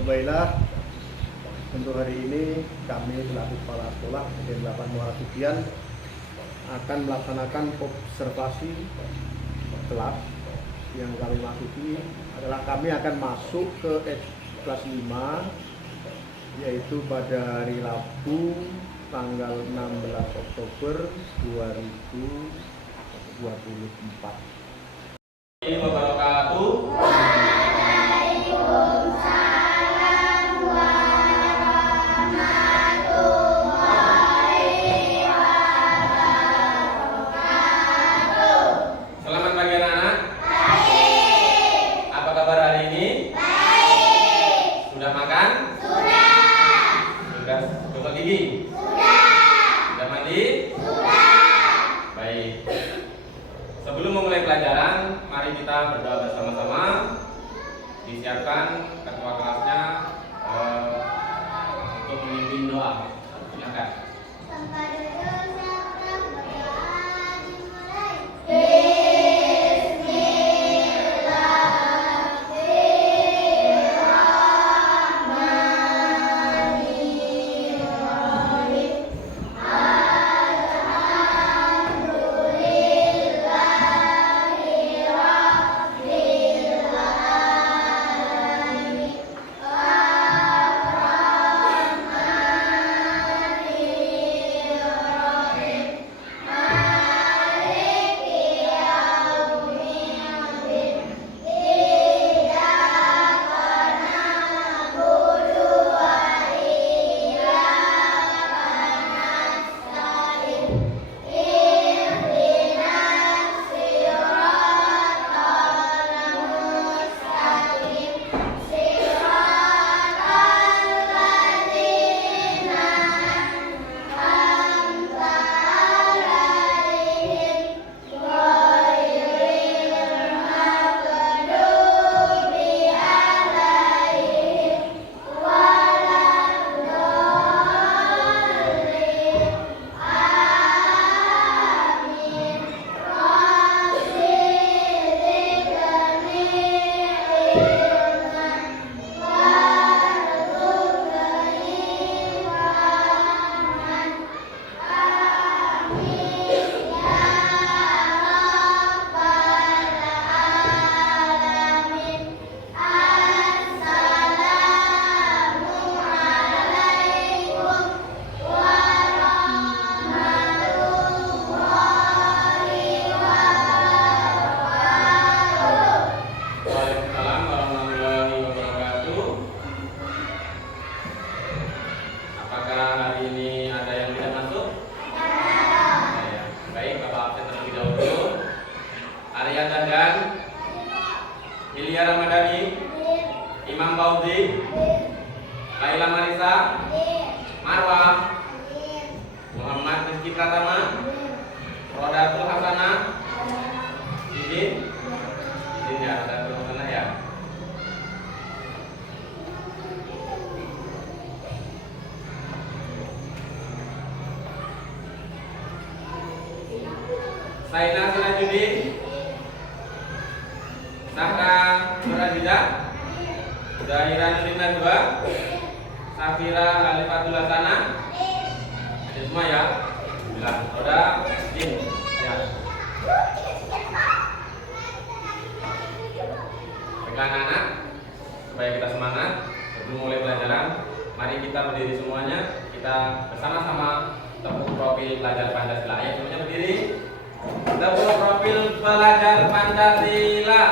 Baiklah, untuk hari ini kami selaku kepala sekolah SDN 8 Muara Sugian akan melaksanakan observasi kelas. Yang kami masuki adalah kami akan masuk ke kelas 5, yaitu pada hari Rabu tanggal 16 Oktober 2024. Selamat pagi anak-anak. Baik. Apa kabar hari ini? Baik. Sudah makan? Sudah. Sudah gosok gigi? Sudah. Sudah mandi? Sudah. Baik. Sebelum memulai pelajaran, mari kita berdoa bersama-sama. Disiapkan ketua kelasnya untuk memimpin doa. Silakan. Imam Baudi, Laila Marisa, Marwah, Muhammad Rizky Pratama, Rodatul Hasanah, izin ya, Rodatul Hasanah ya. Saina Sirajudin, Sahra Nurazidah, Zahira Nurina Najwa, Safira Alifatul Hasanah. Ada semua ya? Bilang roda izin ya. Pegang anak supaya kita semangat sebelum mulai pelajaran. Mari kita berdiri semuanya. Kita bersama-sama tepuk profil pelajar Pancasila. Ayo semuanya berdiri. Tepuk profil pelajar Pancasila.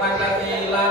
Pancasila.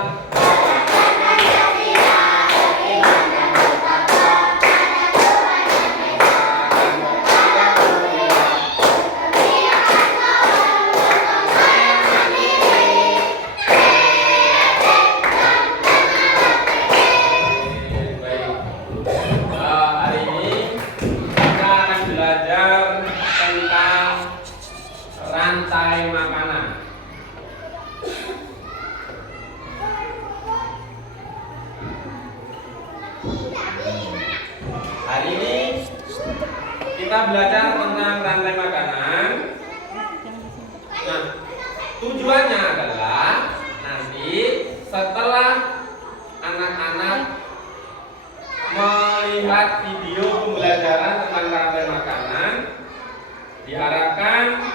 diharapkan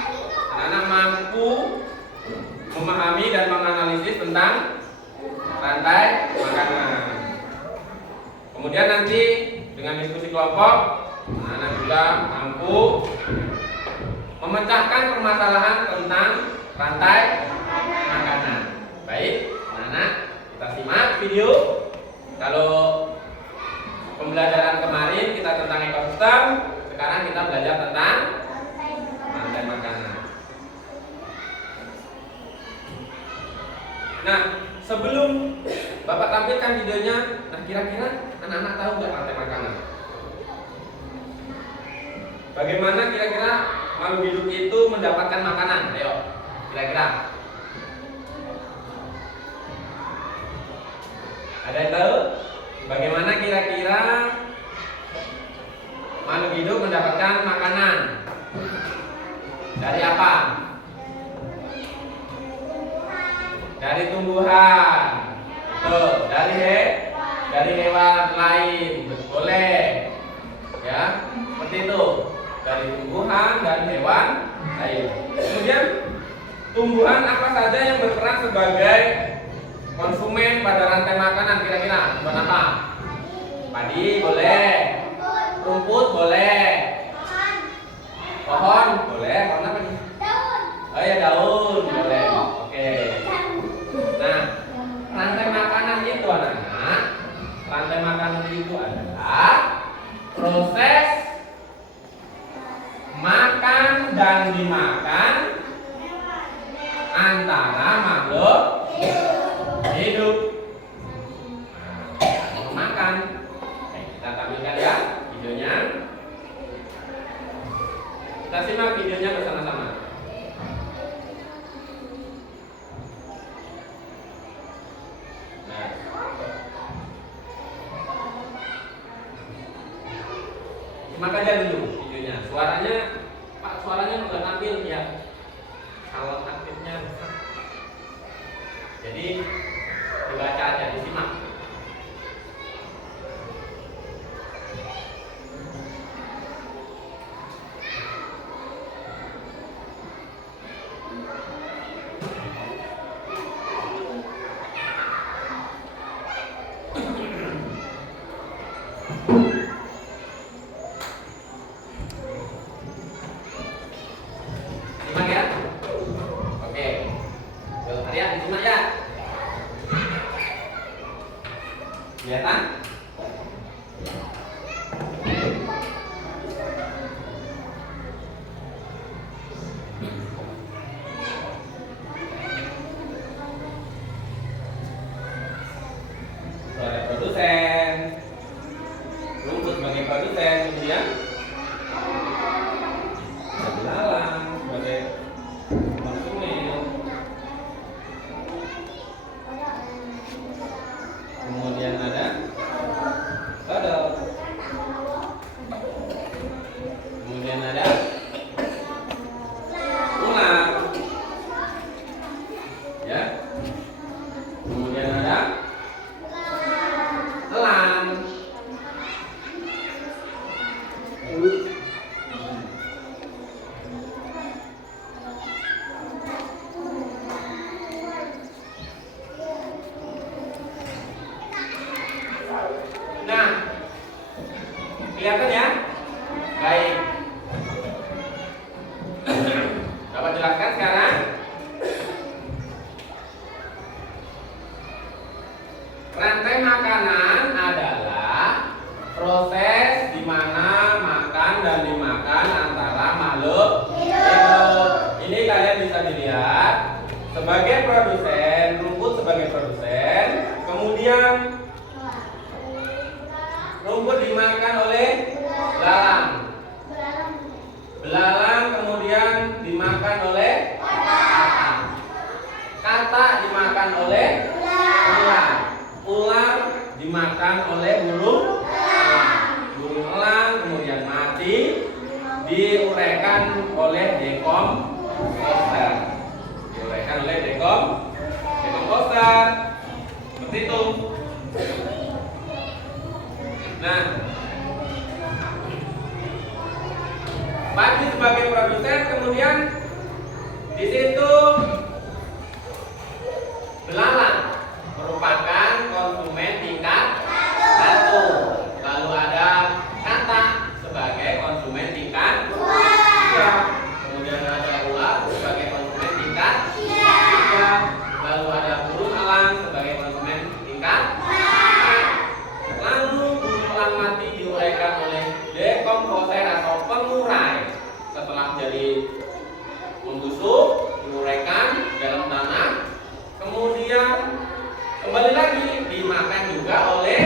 anak-anak mampu memahami dan menganalisis tentang rantai makanan. Kemudian nanti dengan diskusi kelompok, anak-anak juga mampu memecahkan permasalahan tentang rantai makanan. Baik, anak-anak, kita simak video. Kalau pembelajaran kemarin kita tentang ekosistem, sekarang kita belajar tentang rantai makanan. Nah, sebelum Bapak tampilkan videonya, nah kira-kira anak-anak tahu nggak rantai makanan? Bagaimana kira-kira makhluk hidup itu mendapatkan makanan? Ayo, kira-kira. Ada yang tahu? Bagaimana kira-kira makhluk hidup mendapatkan makanan? Dari apa? Dari tumbuhan. Betul. Dari hewan lain. Boleh. Ya, seperti itu. Dari tumbuhan dan hewan lain. Kemudian tumbuhan apa saja yang berperan sebagai konsumen pada rantai makanan kira-kira? Tumbuhan apa? Padi boleh. Rumput boleh. Pohon boleh. Pohon apa nih? Daun. Oh ya, daun boleh. Oke. Nah, rantai makanan itu anak-anak, rantai makanan itu adalah proses makan dan dimakan antara makhluk hidup. Makan. Oke, kita tampilkan ya videonya. Kita simak videonya bersama-sama. Nah, simak aja dulu videonya. Suaranya, Pak, suaranya udah tampil ya. Kalau aktifnya rusak. Jadi dibaca aja, disimak. Simak ya. Oke. Yuk, Arya, disimak ya. Kelihatan? Ada produsen, rumput sebagai produsen, kemudian ada belalang sebagai konsumen, kemudian ada kodok, kemudian ada ular, ya, kemudian ada elang. Nah, kelihatan ya? Baik. Dapat jelaskan sekarang? Rantai makanan adalah proses di mana makan dan dimakan antara makhluk hidup. Ini kalian bisa dilihat sebagai produsen, rumput sebagai produsen, kemudian rumput dimakan oleh belalang. Belalang kemudian dimakan oleh katak. Katak dimakan oleh ular. Ular dimakan oleh burung elang. Burung elang kemudian mati, diuraikan oleh dekomposer. Diuraikan oleh dekomposer. Seperti itu. Nah, Panji sebagai produsen, kemudian di situ belalang merupakan konsumen tingkat 1. Lalu ada katak sebagai konsumen tingkat 2. Kemudian ada ular sebagai konsumen tingkat 3. Lalu ada burung elang sebagai konsumen tingkat 4. Lalu burung elang mati diuraikan oleh dekomposer atau pengurai. Setelah jadi membusuk, diuraikan dalam tanah, kemudian kembali lagi dimakan juga oleh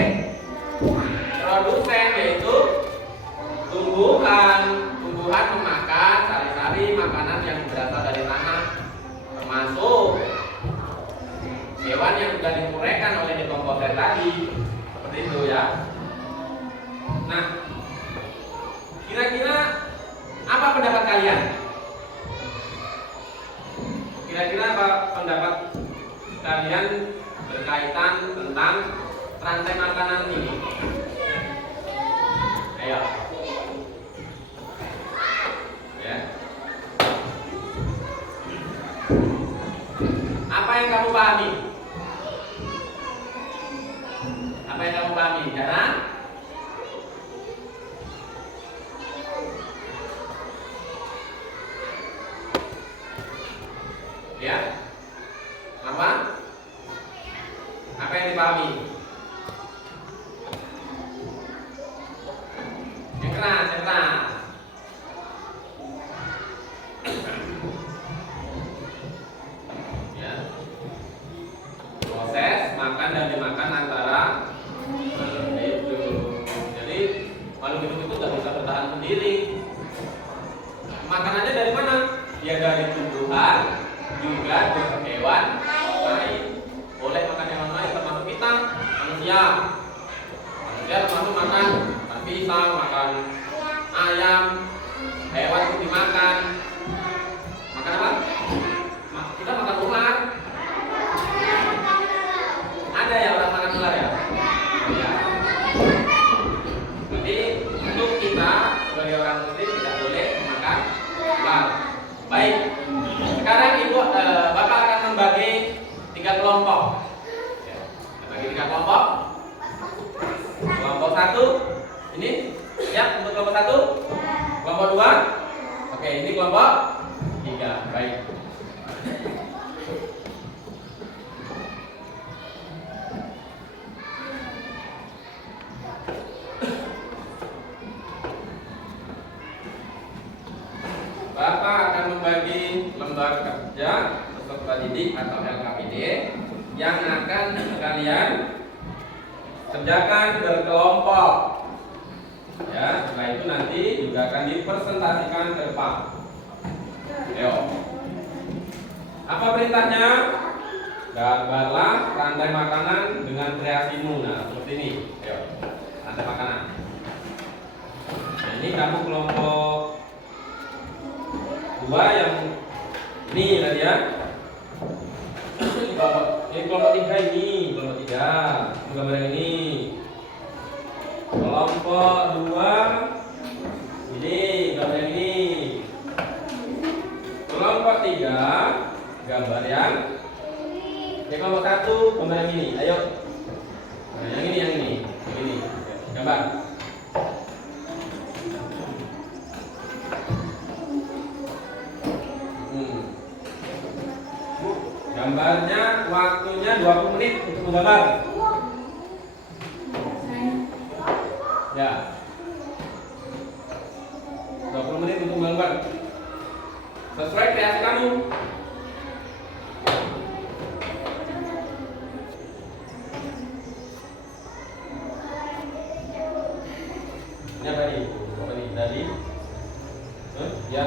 produsen, yaitu tumbuhan memakan sari-sari makanan yang berasal dari tanah, termasuk hewan yang sudah diuraikan oleh dekomposer tadi. Seperti itu ya. Nah, kira-kira apa pendapat kalian? Kira-kira apa pendapat kalian berkaitan tentang rantai makanan ini? Ayo. Ya. Apa yang kamu pahami? Apa yang kamu pahami? Jarang? Ya. Apa? Apa yang dipahami? Yang keras, yang keras. Ya. Proses makan dan dimakan antara makhluk hidup. Jadi makhluk hidup itu nggak bisa bertahan sendiri. Makanannya dari mana? Ya dari tumbuhan, juga dari hewan lain. Boleh makan hewan lain termasuk kita, manusia. Manusia termasuk makan pisang, makan ayam, hewan itu dimakan. Makan apa? Kita makan ular. Ada ya orang makan ular ya? Ya. Jadi untuk kita sebagai orang muslim tidak boleh memakan ular. Baik. Sekarang ibu bapak akan membagi 3 kelompok. Ya, bagi 3 kelompok. Kelompok 1 ini ya untuk kelompok 1. Kelompok 2. Oke, ini kelompok 3. Baik. Bapak akan membagi lembar kerja peserta didik atau LKPD yang akan kalian kerjakan berkelompok. Ya, setelah itu nanti juga akan dipresentasikan ke depan. Ayo. Apa perintahnya? Gambarlah rantai makanan dengan kreasimu. Nah, seperti ini. Ayo. Rantai makanan. Nah, ini kamu kelompok 2 yang ini tadi ya. Ini kelompok 3 ini, kelompok 3. Gambar yang ini. Kelompok 2 ini, gambar yang ini. Kelompok 3 gambar yang kelompok 1 gambar yang ini. Ayo. Nah, yang ini. Yang ini. Gambar. Gambarnya waktunya 20 menit untuk menggambar. Ya. 20 menit untuk menggambar. Sesuai kreasi kamu. Ini apa nih? Apa nih tadi? Ya.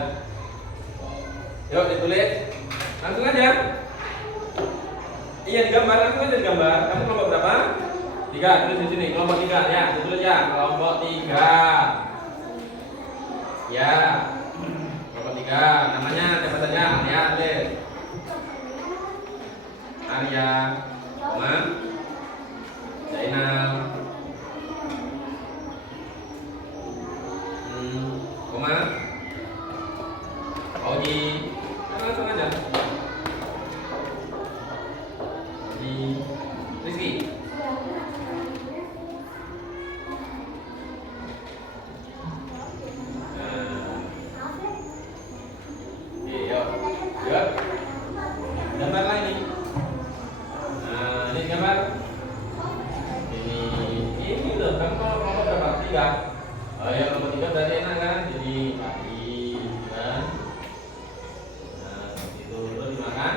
Yuk ditulis. Langsung aja. Iya digambar, langsung aja digambar. Kamu kelompok berapa? 3, tulis di sini. Kelompok 3 ya, ditulis ya. Kelompok 3. Ya. Kelompok 3. Namanya siapa saja? Arya, tulis. Arya, Teman, Zainal, Koma, langsung aja. Di Rizky. Yuk. Gambar lah ini. Nah, ini gambar. Ini loh, kamu nomor berapa? 3. Oh ya, nomor 3 berarti enak kan? Jadi pagi, kan? Nah, itu terus dimakan.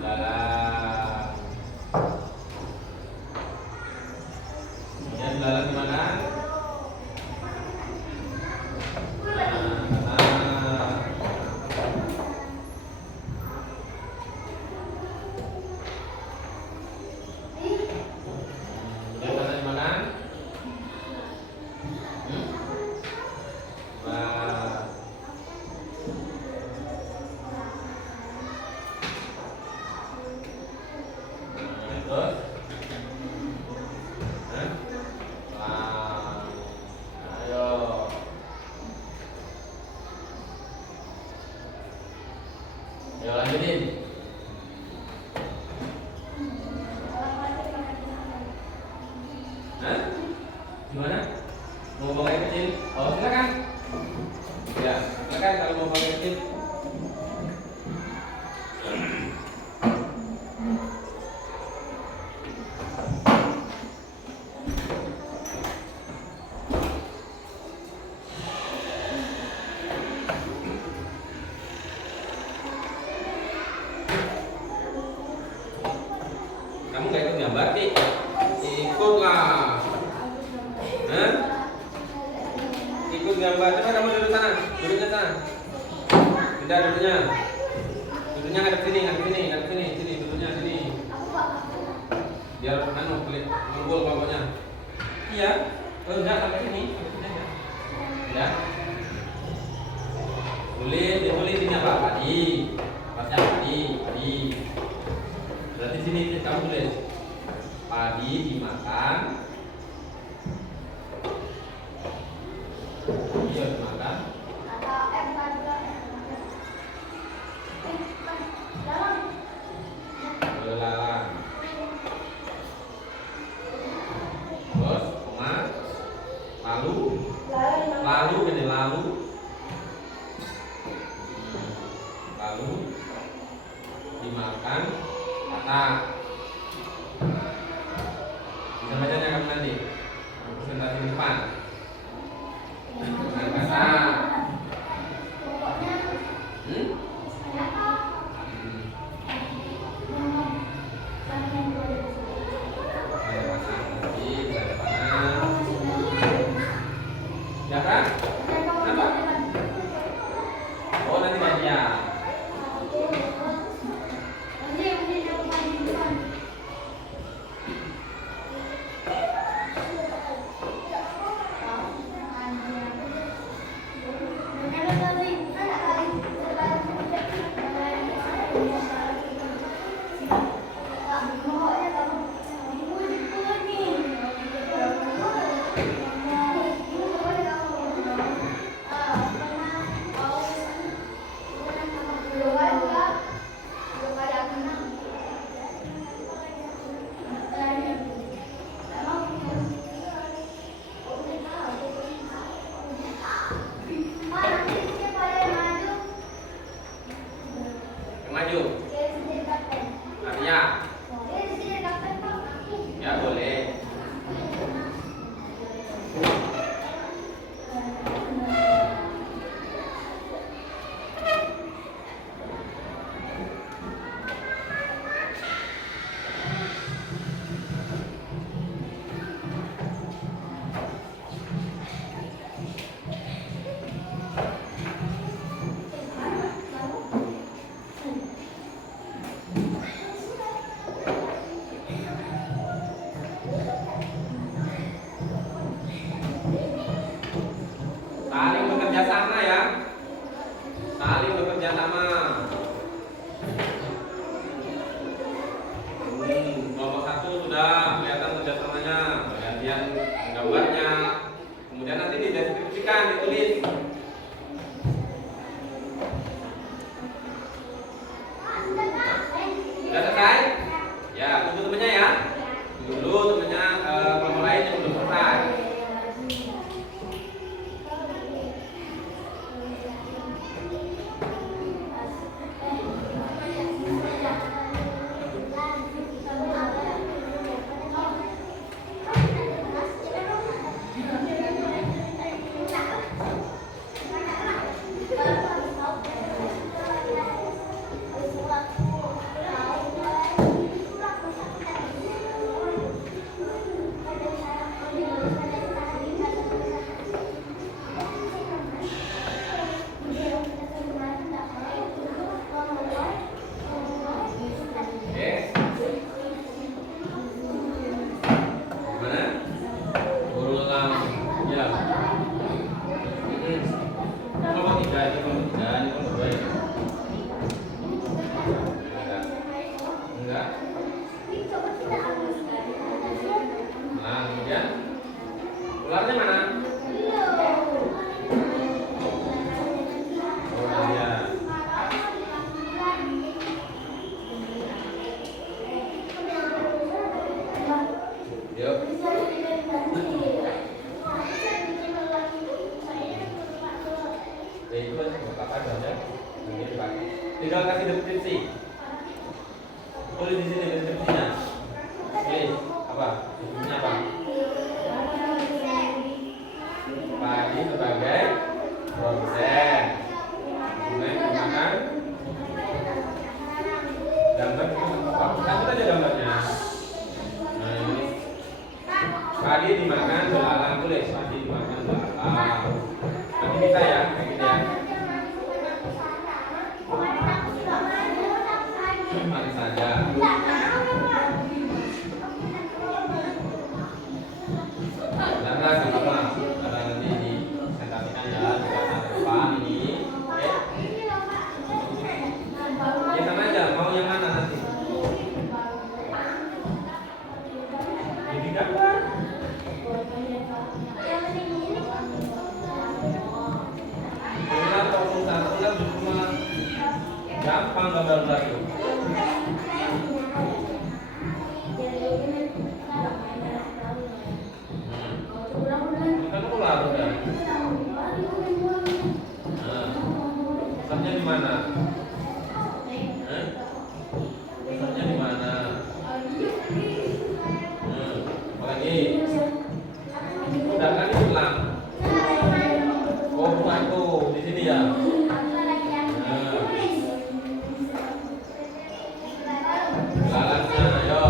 Belalang. Kemudian belalang dimakan. Ayo lanjutin. Hah? Gimana? Mau buang air kecil? Oh silakan. Ya, silakan kalau mau buang air kecil. Kamu nggak ikut gambar, Ki? Ikutlah. Hah? Ikut gambar. Coba kamu duduk sana. Duduknya sana. Tidak duduknya. Duduknya ngadep sini, ngadep sini, ngadep sini, sini duduknya sini. Biar ngumpul kelompoknya. Iya. Oh enggak sampai sini. Ya. Tulis ini apa? Padi. Pasnya padi. Berarti sini kamu tulis padi dimakan. Iya dimakan. Belalang. Terus koma. Lalu gini lalu. Lalu dimakan kata. Bisa bacanya kamu nanti presentasi depan. Dengan kata. Ya kan? Apa? Oh nanti bagian. Maju. Arya. Ya boleh. Saling bekerja sama ya. Saling bekerja sama. Kelompok 1 sudah kelihatan kerjasamanya, pergantian gambarnya. Kemudian nanti dideskripsikan, ditulis. tidak, ini kelompok 3, ini kelompok 2 ya. Enggak. Nah, kemudian ularnya mana? Oh ya. Yuk. Itu apa aja? Tinggal kasih deskripsi. Tulis di sini deskripsinya. Tulis apa? Deskripsinya apa? Padi sebagai produsen. Kemudian menggunakan gambar apa? Sambut aja gambarnya. Nah ini padi dimakan belalang, tulis padi dimakan belalang. Nanti bisa ya, kayak gini ya. Mari saja. Jangan apa-apa. Karena nanti disensasikan ya di depan ini. Oke. Ya sama aja. Mau yang mana nanti? Jadi gambar. Ular kosong satu ular cuma gampang gambar ular itu. Kan ular udah. Nah, pusatnya di mana? Pusatnya di mana? Lagi. Udah kan hilang. Oh bukan tuh di sini ya. Lalatnya, ayo.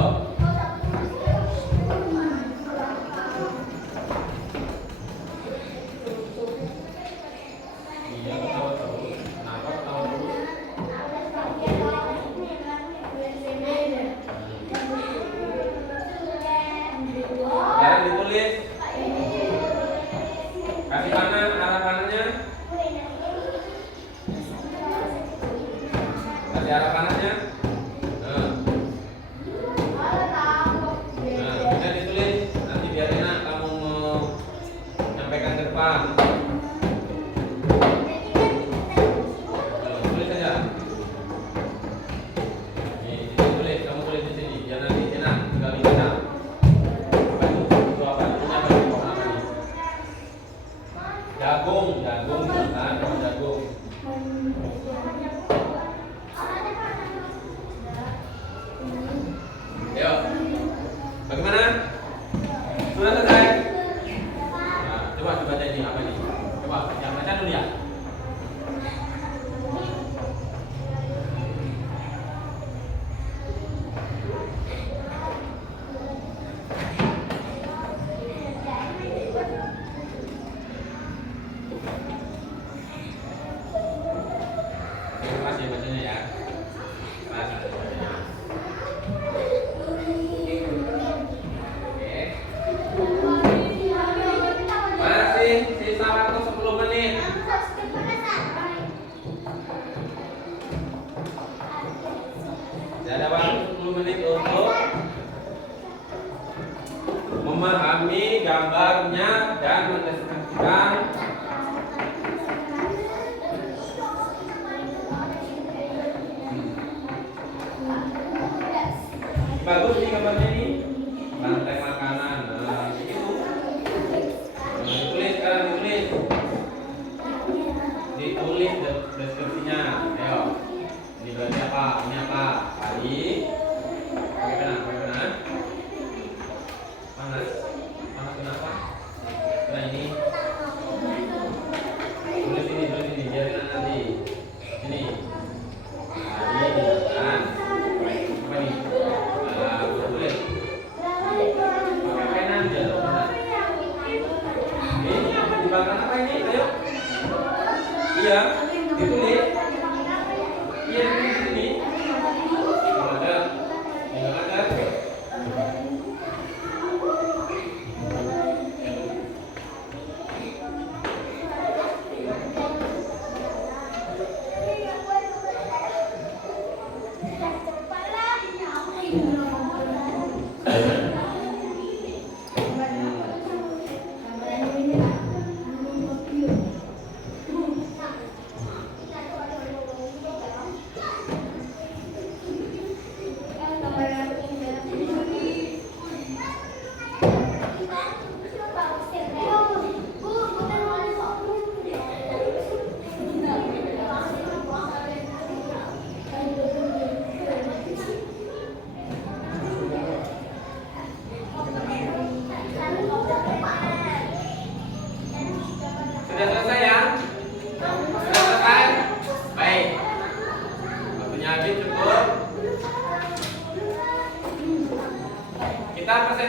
Iya ketawa terus. Kenapa ketawa terus? Sekarang ditulis. Kasih mana arah panahnya? Kasih arah panahnya. Nah, kemudian ditulis. Nanti biar enak kamu menyampaikan ke depan. Tulis saja. Nih, tulis. Kamu tulis di sini. Biar nanti enak. Tinggal dibaca. Apa itu? Itu apa? Itu apa? Apa nih? Jagung, jagung, kan? Jagung. Ayo. Bagaimana? Sudah selesai? Nah, coba dibaca ini apa ini? Coba, yang baca dulu ya. Terima kasih bacanya ya. Terima kasih bacanya. Masih sisa waktu 10 menit. Ada waktu 10 menit untuk memahami gambarnya dan mendeskripsikan bagus nih gambarnya ini. Lantai makanan. Nah, itu. Ditulis sekarang ditulis. Ditulis deskripsinya. Ayo. Ini berarti apa? Ini apa? Padi. Pakai pena, pakai pena. Panas. Panas kenapa? Nah ini. Tulis ini, biar enak nanti. Ini. Padi dimakan. Apa nih? Nah, tulis. Pakai pena aja. Ini apa dimakan apa ini? Ayo. Iya, ditulis. Iya, di sini. Ada. Enggak ada.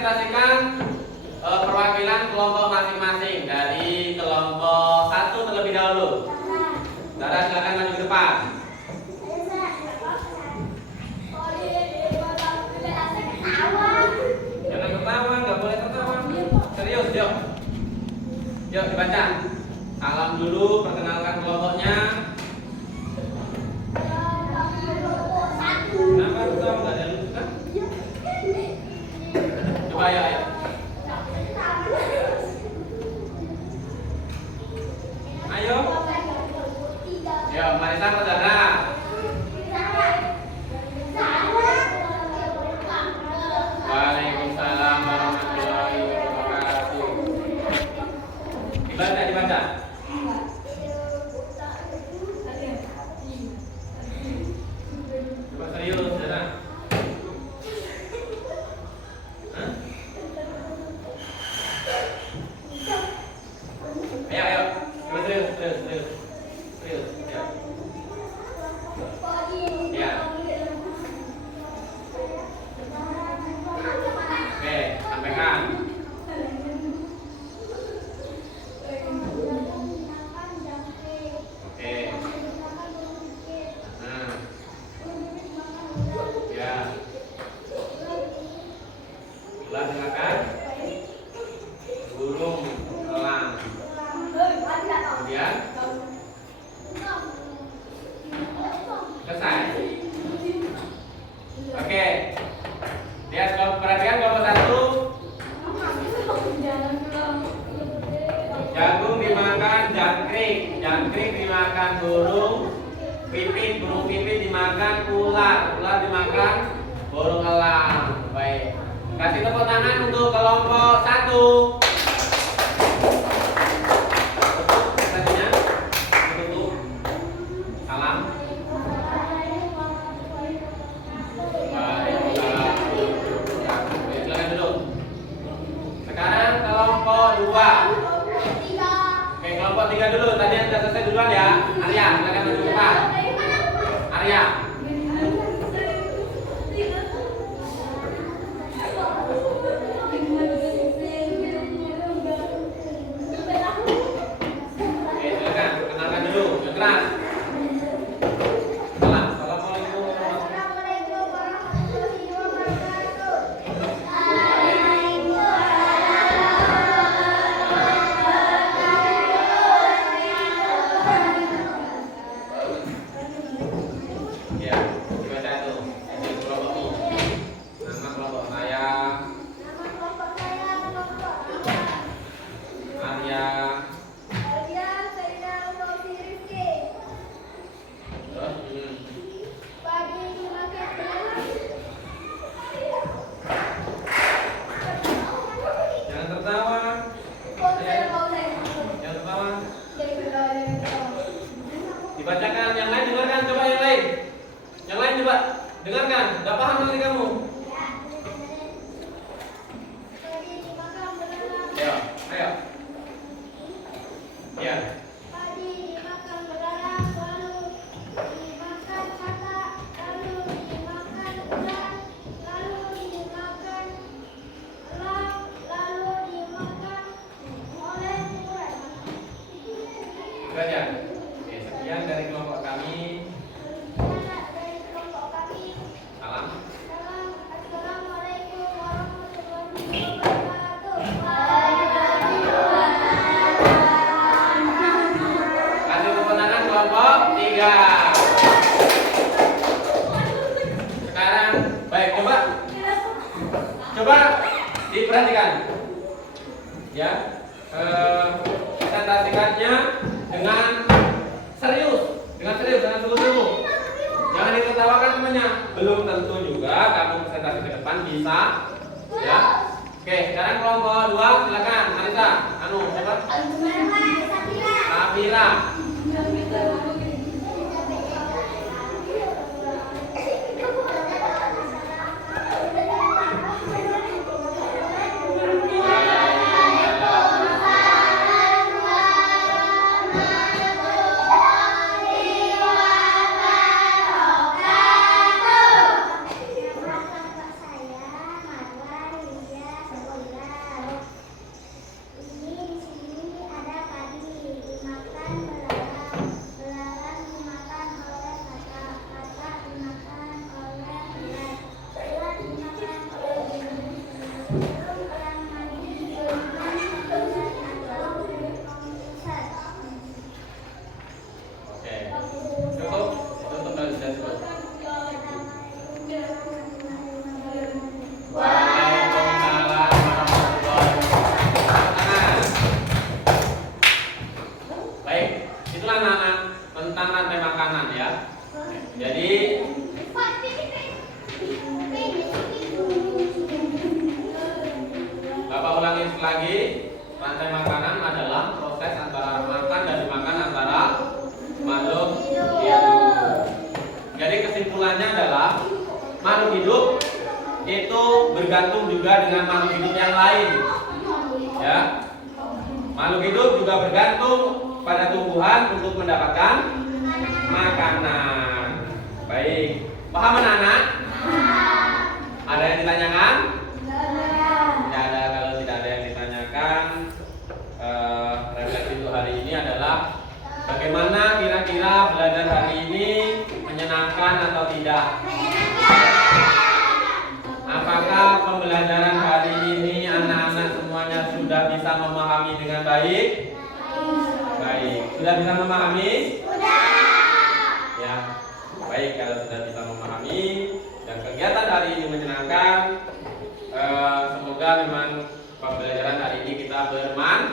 presentasikan perwakilan kelompok masing-masing. Dari kelompok 1 terlebih dahulu. Saudara silakan maju ke depan. Jangan tertawa, nggak boleh tertawa. Serius, yuk. Yuk dibaca. Salam dulu, perkenalkan kelompoknya. Kenapa tertawa? Nggak ada lucu kan? Coba ayo, ayo. Ayo. Yo, Marisa saudara. Waalaikumsalam warahmatullahi wabarakatuh. Dibaca, dibaca. Coba serius, saudara. Hah? Ayo, ayo. Coba serius, serius, serius. Serius, ya. Ya. Oke, sampaikan. Oke. Nah. Ya. Ulang dengarkan. Burung elang. Kemudian selesai. Oke. Lihat, kalau perhatikan kelompok 1. Jagung dimakan jangkrik, jangkrik dimakan burung pipit, burung pipit dimakan ular, ular dimakan burung elang. Baik. Kasih tepuk tangan untuk kelompok 1. Tadinya tutup. Salam. Waalaikumsalam. Silakan duduk. Sekarang kelompok 2. Oke, kelompok 3 dulu. Tadi yang sudah selesai duluan ya. Arya, silakan maju ke depan. Arya. Oke, silakan perkenalkan dulu. Yang keras. Salam. Assalamualaikum warahmatullahi Ya, dibaca itu. Ini kelompokmu. Nama kelompok saya Arya. Terus, jangan tertawa. Jangan tertawa. Dibacakan. Yang lain dengarkan. Coba yang lain. Yang lain coba dengarkan. Gak paham nanti kamu. Ayo, ayo. Ya. Baca. Oke, sekian dari kelompok kami. Salam. Assalamualaikum warahmatullahi wabarakatuh. Kasih tepuk tangan kelompok 3. Sekarang, baik, coba diperhatikan. Ya, presentasikannya dengan serius, dengan sungguh-sungguh. Jangan ditertawakan temannya. Belum tentu juga kamu presentasi ke depan bisa, ya. Oke, sekarang kelompok 2 silakan. Marisa, siapa? Safira. makanan ya. Jadi Bapak ulangi lagi, rantai makanan adalah proses antara makan dan dimakan antara makhluk hidup. Jadi kesimpulannya adalah makhluk hidup itu bergantung juga dengan makhluk hidup yang lain. Ya. Makhluk hidup juga bergantung pada tumbuhan untuk mendapatkan makanan. Baik, paham anak-anak? Ada yang ditanyakan? Tidak ada. Kalau tidak ada yang ditanyakan, refleksi untuk hari ini adalah bagaimana kira-kira belajar hari ini menyenangkan atau tidak? Apakah pembelajaran hari ini anak-anak semuanya sudah bisa memahami dengan baik? Baik, sudah bisa memahami? Ya, baik kalau sudah bisa memahami dan kegiatan hari ini menyenangkan. Semoga memang pembelajaran hari ini kita bermanfaat.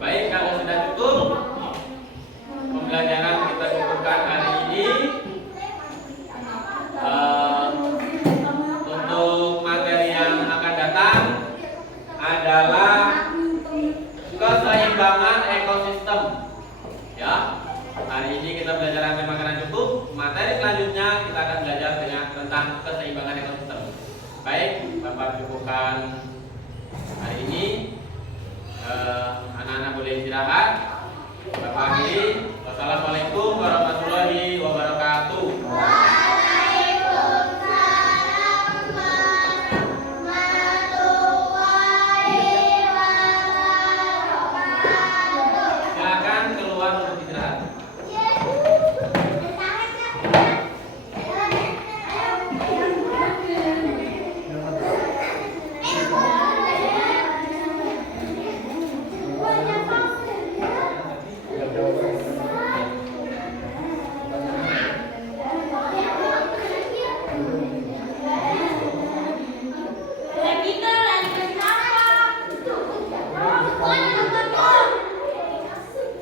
Baik, kalau sudah cukup pembelajaran kita cukupkan hari ini. Untuk materi yang akan datang adalah keseimbangan ekosistem. Ya, hari ini kita belajar rantai makanan cukup. Materi selanjutnya kita akan belajar tentang keseimbangan ekosistem. Baik, Bapak cukupkan hari ini. Anak-anak boleh istirahat. Bapak akhiri. Wassalamualaikum warahmatullahi wabarakatuh. Silakan keluar untuk istirahat.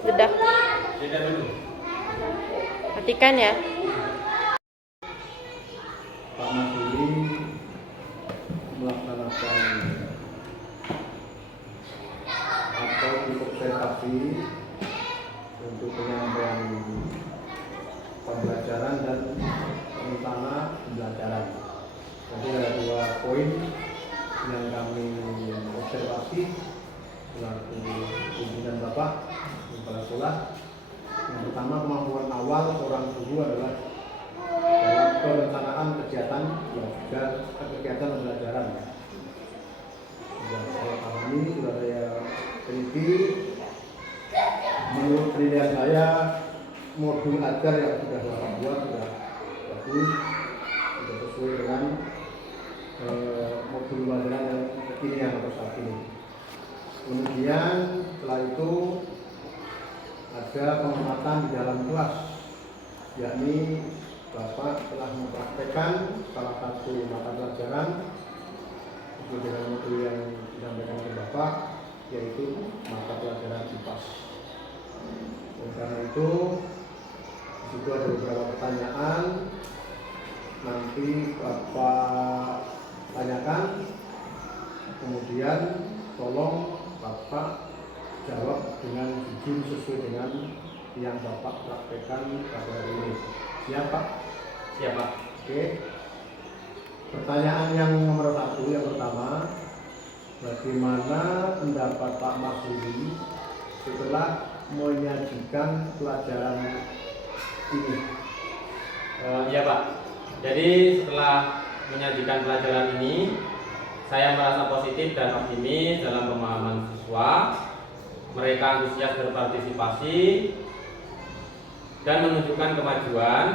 Sudah. Jeda dulu. Matikan ya. Pak Masuli melaksanakan atau observasi untuk penyampaian pembelajaran dan rencana pembelajaran. Jadi ada 2 poin yang kami observasi selaku pimpinan Bapak kepala sekolah. Yang pertama, kemampuan awal seorang guru adalah dalam perencanaan kegiatan kegiatan pembelajaran. Sudah saya pahami, sudah saya teliti. Menurut penilaian saya, modul ajar yang sudah Bapak buat sudah bagus, sudah sesuai dengan modul pembelajaran yang kekinian atau saat ini. Kemudian setelah itu ada pengamatan di dalam kelas, yakni Bapak telah mempraktekkan salah satu mata pelajaran sesuai dengan modul yang disampaikan ke Bapak, yaitu mata pelajaran IPAS. Oleh karena itu, di situ ada beberapa pertanyaan, nanti Bapak tanyakan, kemudian tolong Bapak jawab dengan jujur sesuai dengan yang Bapak praktekkan pada hari ini. Siap Pak? Siap Pak. Oke. Pertanyaan yang nomor 1, yang pertama, bagaimana pendapat Pak Masuli setelah menyajikan pelajaran ini? Iya Pak. Jadi setelah menyajikan pelajaran ini, saya merasa positif dan optimis dalam pemahaman siswa. Mereka antusias berpartisipasi dan menunjukkan kemajuan.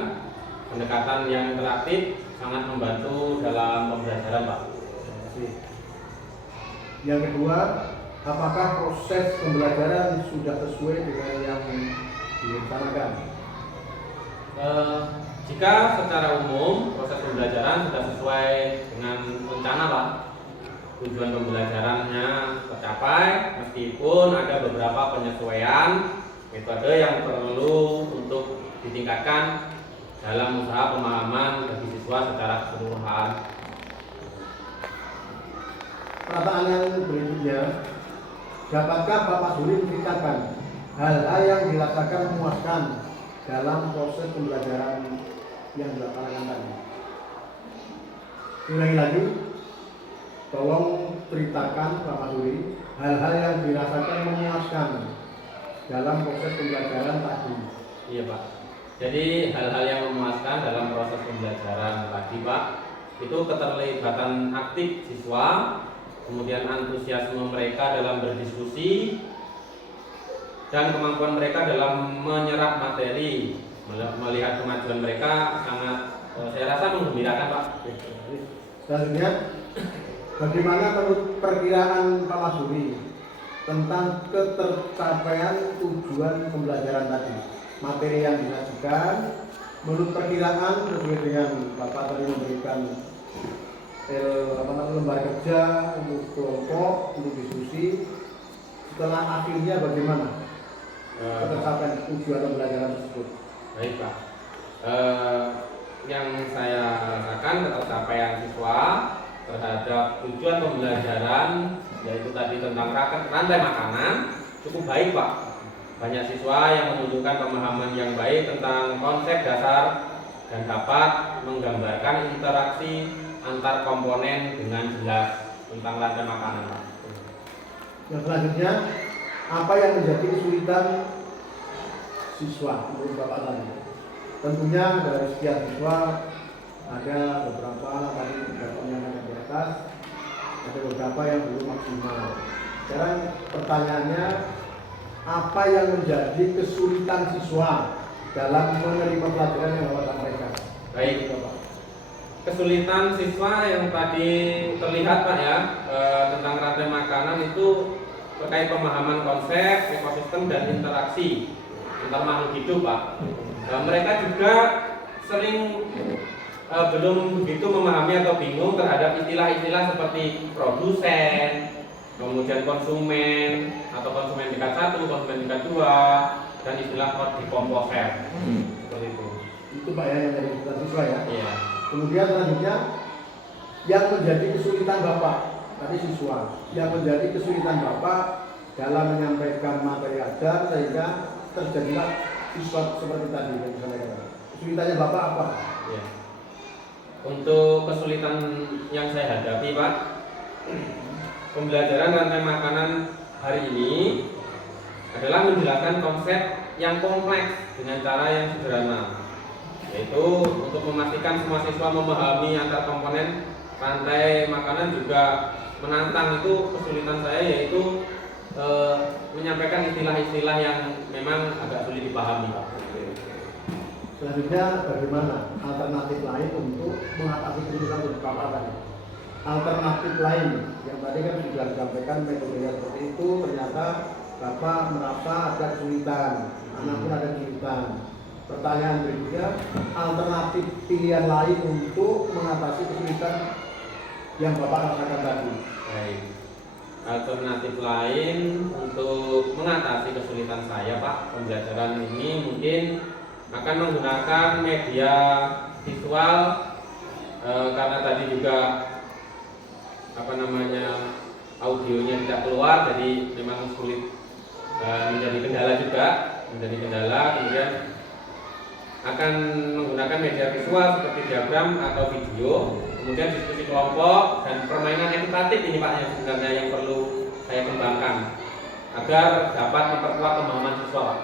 Pendekatan yang interaktif sangat membantu dalam pembelajaran, Pak. Terima kasih. Yang kedua, apakah proses pembelajaran sudah sesuai dengan yang direncanakan? Jika secara umum proses pembelajaran sudah sesuai dengan rencana, Pak. tujuan pembelajarannya tercapai meskipun ada beberapa penyesuaian metode yang perlu untuk ditingkatkan dalam usaha pemahaman bagi siswa secara keseluruhan. Pertanyaan yang berikutnya, dapatkah Bapak Suri menceritakan hal-hal yang dirasakan memuaskan dalam proses pembelajaran yang dilaksanakan tadi? Ulangi lagi, tolong ceritakan Bapak Suri hal-hal yang dirasakan memuaskan dalam proses pembelajaran tadi. Iya Pak. Jadi hal-hal yang memuaskan dalam proses pembelajaran tadi Pak, itu keterlibatan aktif siswa, kemudian antusiasme mereka dalam berdiskusi, dan kemampuan mereka dalam menyerap materi. Melihat kemajuan mereka sangat saya rasa menggembirakan Pak. Selanjutnya, bagaimana menurut perkiraan Pak Masuri tentang ketercapaian tujuan pembelajaran tadi? Materi yang disajikan menurut perkiraan sesuai dengan Bapak tadi memberikan lembar kerja untuk kelompok, untuk diskusi, setelah akhirnya bagaimana ketercapaian tujuan pembelajaran tersebut? Baik Pak, yang saya rasakan ketercapaian siswa terhadap tujuan pembelajaran yaitu tadi tentang rantai makanan cukup baik Pak. Banyak siswa yang menunjukkan pemahaman yang baik tentang konsep dasar dan dapat menggambarkan interaksi antar komponen dengan jelas tentang rantai makanan Pak. Yang selanjutnya, apa yang menjadi kesulitan siswa menurut Bapak tadi? Tentunya dari sekian siswa ada beberapa tadi yang di atas, ada beberapa yang belum maksimal. Sekarang pertanyaannya, apa yang menjadi kesulitan siswa dalam menerima pelajaran yang Bapak sampaikan? Baik Bapak. Kesulitan siswa yang tadi terlihat Pak ya, tentang rantai makanan itu terkait pemahaman konsep, ekosistem dan interaksi antar makhluk hidup Pak. Mereka juga sering belum begitu memahami atau bingung terhadap istilah-istilah seperti produsen, kemudian konsumen atau konsumen tingkat 1, konsumen tingkat 2, dan istilah dekomposer. Seperti itu. Itu Pak ya yang dari kesulitan siswa ya. Iya. Kemudian selanjutnya yang menjadi kesulitan Bapak tadi siswa, yang menjadi kesulitan Bapak dalam menyampaikan materi ajar sehingga terjadilah siswa seperti tadi yang saya katakan. Kesulitannya Bapak apa? Iya. Untuk kesulitan yang saya hadapi Pak, pembelajaran rantai makanan hari ini adalah menjelaskan konsep yang kompleks dengan cara yang sederhana, yaitu untuk memastikan semua siswa memahami antar komponen rantai makanan. Juga menantang itu kesulitan saya, yaitu menyampaikan istilah-istilah yang memang agak sulit dipahami Pak. Selanjutnya bagaimana alternatif lain untuk mengatasi kesulitan Bapak tadi? Alternatif lain yang tadi kan sudah disampaikan metodenya seperti itu, ternyata Bapak merasa ada kesulitan, anak pun ada kesulitan. Pertanyaan berikutnya, alternatif pilihan lain untuk mengatasi kesulitan yang Bapak rasakan tadi. Baik. Alternatif lain untuk mengatasi kesulitan saya Pak, pembelajaran ini mungkin akan menggunakan media visual, karena tadi juga audionya tidak keluar, jadi memang sulit, menjadi kendala juga, kemudian akan menggunakan media visual seperti diagram atau video, kemudian diskusi kelompok dan permainan edukatif ini Pak yang sebenarnya yang perlu saya kembangkan agar dapat memperkuat pemahaman siswa Pak.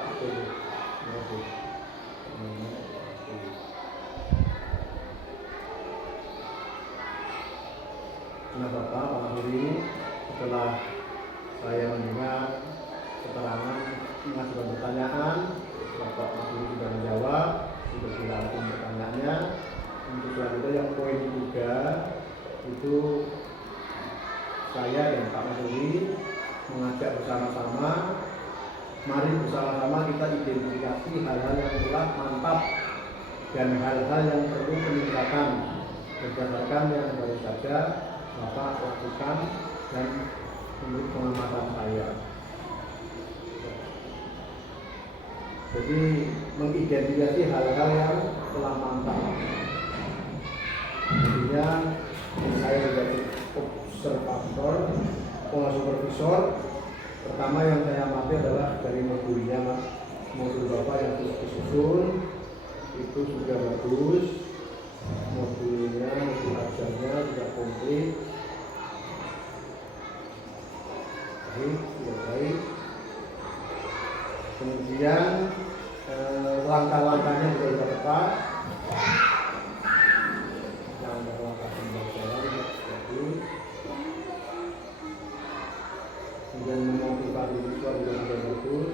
Nah Bapak, Pak Mahuri, setelah saya mendengar keterangan mengajukan pertanyaan, Bapak Mahuri sudah menjawab, sudah dilakukan pertanyaannya. Untuk selanjutnya yang poin 3 itu saya dan Pak Mahuri mengajak bersama-sama, mari bersama-sama kita identifikasi hal-hal yang telah mantap dan hal-hal yang perlu peningkatan berdasarkan yang baru saja Bapak lakukan dan menurut pengamatan saya. Jadi mengidentifikasi hal-hal yang telah mantap. Artinya saya sebagai observator, supervisor, pertama yang saya amati adalah dari modulnya, Mas. Modul Bapak yang sudah disusun itu sudah bagus, modulnya, modul ajarnya sudah komplit, baik, sudah baik. Kemudian langkah-langkahnya juga sudah tepat. Langkah-langkah pembelajaran juga bagus. Kemudian memotivasi siswa juga sudah bagus.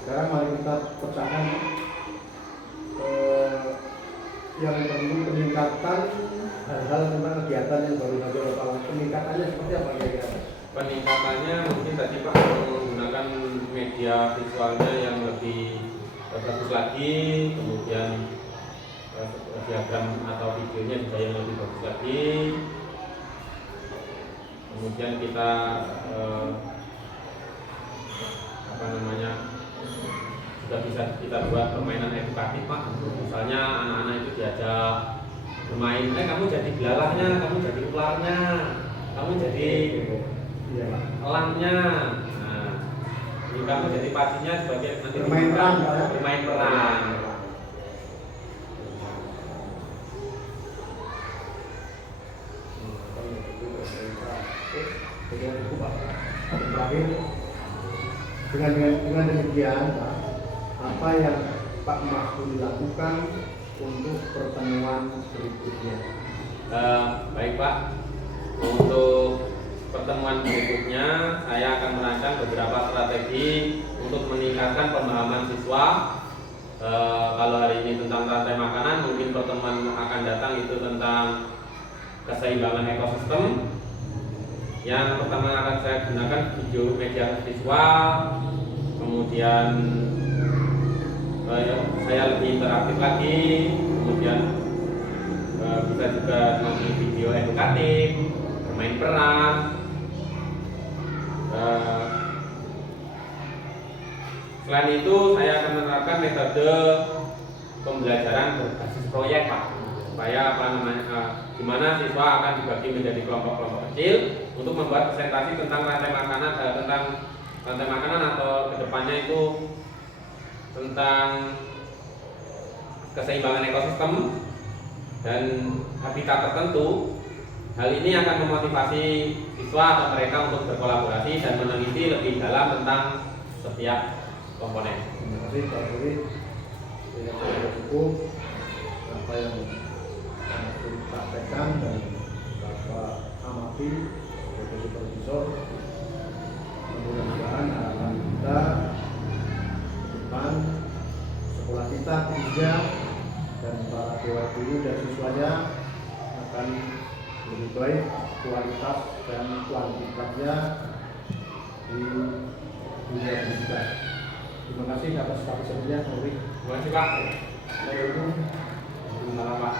Sekarang mari kita pecahkan yang perlu peningkatan hal-hal tentang kegiatan yang baru saja Bapak lakukan. Peningkatannya seperti apa kira-kira? Peningkatannya mungkin tadi Pak menggunakan media visualnya yang lebih bagus lagi, kemudian diagram atau videonya juga yang lebih bagus lagi. Kemudian kita sudah bisa kita buat permainan edukatif Pak. Misalnya anak-anak itu diajak bermain, kamu jadi belalahnya, kamu jadi ularnya, kamu jadi elangnya, nah ini kamu jadi pastinya sebagai nanti bermain peran, bermain peran. Dengan demikian, Pak, apa yang Pak Mahfud lakukan untuk pertemuan berikutnya? Baik Pak, untuk pertemuan berikutnya saya akan merancang beberapa strategi untuk meningkatkan pemahaman siswa. Kalau hari ini tentang rantai makanan, mungkin pertemuan akan datang itu tentang keseimbangan ekosistem. Yang pertama akan saya gunakan video media visual, kemudian saya lebih interaktif lagi, kemudian bisa juga nanti video edukatif, bermain peran. Selain itu saya akan menerapkan metode pembelajaran berbasis proyek Pak, supaya di mana siswa akan dibagi menjadi kelompok-kelompok kecil untuk membuat presentasi tentang rantai makanan atau kedepannya itu tentang keseimbangan ekosistem dan habitat tertentu. Hal ini akan memotivasi siswa atau mereka untuk berkolaborasi dan meneliti lebih dalam tentang setiap komponen. Terima kasih Pak Budi. Ini sudah cukup apa yang Bapak sampaikan dan Bapak amati sebagai supervisor. Mudah-mudahan harapan kita ke depan sekolah kita khususnya dan para dewan guru dan siswanya akan lebih baik kualitas dan kuantitasnya di dunia pendidikan. Terima kasih atas partisipasinya, Pak. Terima kasih Pak. Assalamualaikum. Waalaikumsalam Pak.